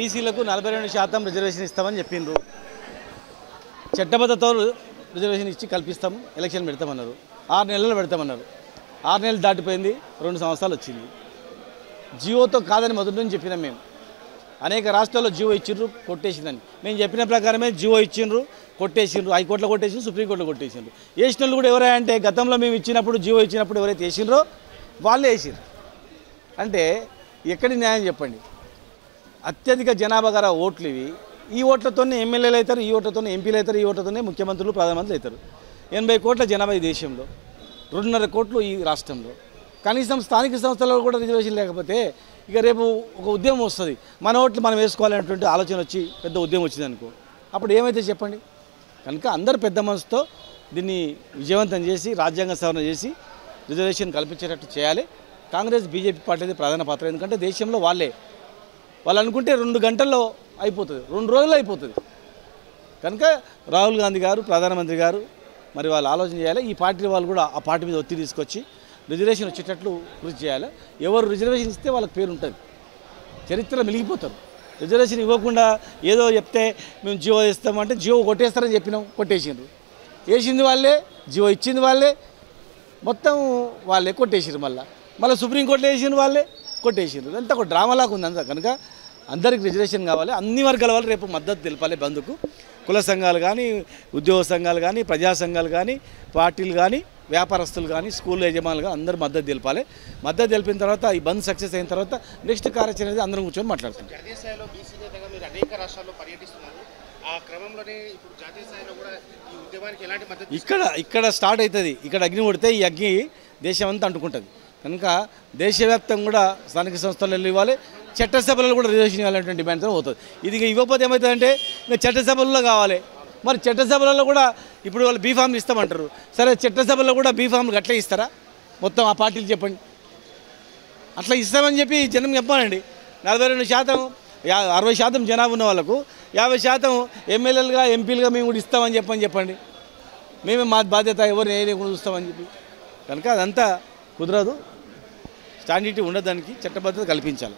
బీసీలకు 42% రిజర్వేషన్ ఇస్తామని చెప్పిండ్రు. చట్టబద్ధతో రిజర్వేషన్ ఇచ్చి కల్పిస్తాం, ఎలక్షన్ పెడతామన్నారు. 6 నెలలు పెడతామన్నారు. 6 నెలలు దాటిపోయింది, 2 సంవత్సరాలు వచ్చింది. జియోతో కాదని మొదటి నుంచి చెప్పినాం మేము. అనేక రాష్ట్రాల్లో జియో ఇచ్చిండ్రు, కొట్టేసిందని. మేము చెప్పిన ప్రకారమే జియో ఇచ్చిండ్రు, కొట్టేసిండ్రు. హైకోర్టులో కొట్టేసిండ్రు, సుప్రీంకోర్టులో కొట్టేసిండ్రు. వేసిన కూడా ఎవరైనా అంటే గతంలో మేము ఇచ్చినప్పుడు జియో ఇచ్చినప్పుడు ఎవరైతే వేసిండ్రో వాళ్ళే వేసిండ్రు. అంటే ఎక్కడి న్యాయం చెప్పండి? అత్యధిక జనాభా గల ఓట్లు ఇవి. ఈ ఓట్లతోనే ఎమ్మెల్యేలు అవుతారు, ఈ ఓట్లతోనే ఎంపీలు అవుతారు, ఈ ఓట్లతోనే ముఖ్యమంత్రులు ప్రధానమంత్రులు అవుతారు. 80 కోట్ల జనాభా ఈ దేశంలో, 2.5 కోట్లు ఈ రాష్ట్రంలో. కనీసం స్థానిక సంస్థలలో కూడా రిజర్వేషన్ లేకపోతే ఇక రేపు ఒక ఉద్యమం వస్తుంది, మన ఓట్లు మనం వేసుకోవాలనేటువంటి ఆలోచన వచ్చి పెద్ద ఉద్యమం వచ్చింది అనుకో, అప్పుడు ఏమైతే చెప్పండి? కనుక అందరు పెద్ద మనసుతో దీన్ని విజయవంతం చేసి రాజ్యాంగ సవరణ చేసి రిజర్వేషన్ కల్పించేటట్టు చేయాలి. కాంగ్రెస్ బీజేపీ పార్టీ ప్రధాన పాత్ర. ఎందుకంటే దేశంలో వాళ్ళు అనుకుంటే 2 గంటల్లో అయిపోతుంది, 2 రోజుల్లో అయిపోతుంది. కనుక రాహుల్ గాంధీ గారు, ప్రధానమంత్రి గారు మరి వాళ్ళు ఆలోచన చేయాలి. ఈ పార్టీ వాళ్ళు కూడా ఆ పార్టీ మీద ఒత్తిడి తీసుకొచ్చి రిజర్వేషన్ వచ్చేటట్లు కృషి చేయాలి. ఎవరు రిజర్వేషన్ ఇస్తే వాళ్ళకి పేరు ఉంటుంది, చరిత్ర మిలిగిపోతారు. రిజర్వేషన్ ఇవ్వకుండా ఏదో చెప్తే మేము జియో ఇస్తామంటే జియో కొట్టేస్తారని చెప్పినాం, కొట్టేసిండ్రు. వేసింది వాళ్ళే, జియో ఇచ్చింది వాళ్ళే, మొత్తం వాళ్ళే కొట్టేసారు. మళ్ళీ సుప్రీంకోర్టులో వేసిన వాళ్ళే కొట్టేసారు. అంతా ఒక డ్రామాలాగా ఉంది అంతా. కనుక అందరికి రిజర్వేషన్ కావాలి, అన్ని వర్గాల వాళ్ళు రేపు మద్దతు తెలపాలి బంద్కు. కుల సంఘాలు కానీ, ఉద్యోగ సంఘాలు కానీ, ప్రజా సంఘాలు కానీ, పార్టీలు కానీ, వ్యాపారస్తులు కానీ, స్కూల్ యజమానులు కానీ అందరూ మద్దతు తెలపాలి. మద్దతు తెలిపిన తర్వాత ఈ బంద్ సక్సెస్ అయిన తర్వాత నెక్స్ట్ కార్యాచరణ అనేది అందరం కూర్చొని మాట్లాడుతాం. జాతీయ స్థాయిలో బీసీ నేతగా మీరు అనేక రాష్ట్రాల్లో పర్యటిస్తున్నారు. ఆ క్రమంలోనే ఇప్పుడు జాతీయ స్థాయిలో కూడా ఈ ఉద్యమానికి ఎలాంటి మద్దతు ఇక్కడ స్టార్ట్ అవుతుంది. ఇక్కడ అగ్ని కొడితే ఈ అగ్ని దేశం అంతా అంటుకుంటుంది. కనుక దేశవ్యాప్తంగా కూడా స్థానిక సంస్థలలో ఇవ్వాలి, చట్టసభలలో కూడా రిజర్వేషన్ ఇవ్వాలనేటువంటి డిమాండ్తో పోతుంది. ఇది ఇవ్వకపోతే ఏమవుతుందంటే ఇంకా చట్టసభల్లో కావాలి. మరి చట్టసభలలో కూడా ఇప్పుడు వాళ్ళు బీఫామ్లు ఇస్తామంటారు. సరే, చట్టసభలో కూడా బీఫామ్లు అట్లే ఇస్తారా? మొత్తం ఆ పార్టీలు చెప్పండి. అట్లా ఇస్తామని చెప్పి జనం చెప్పాలండి. 42%, 60% జనాభా ఉన్న వాళ్ళకు 50% ఎమ్మెల్యేలుగా, ఎంపీలుగా మేము కూడా ఇస్తామని చెప్పండి. మేమే మా బాధ్యత, ఎవరు ఏ కూడా చూస్తామని చెప్పి. కనుక అదంతా కుదరదు. స్టాండిటీ ఉండదానికి చట్టబద్ధత కల్పించాలి.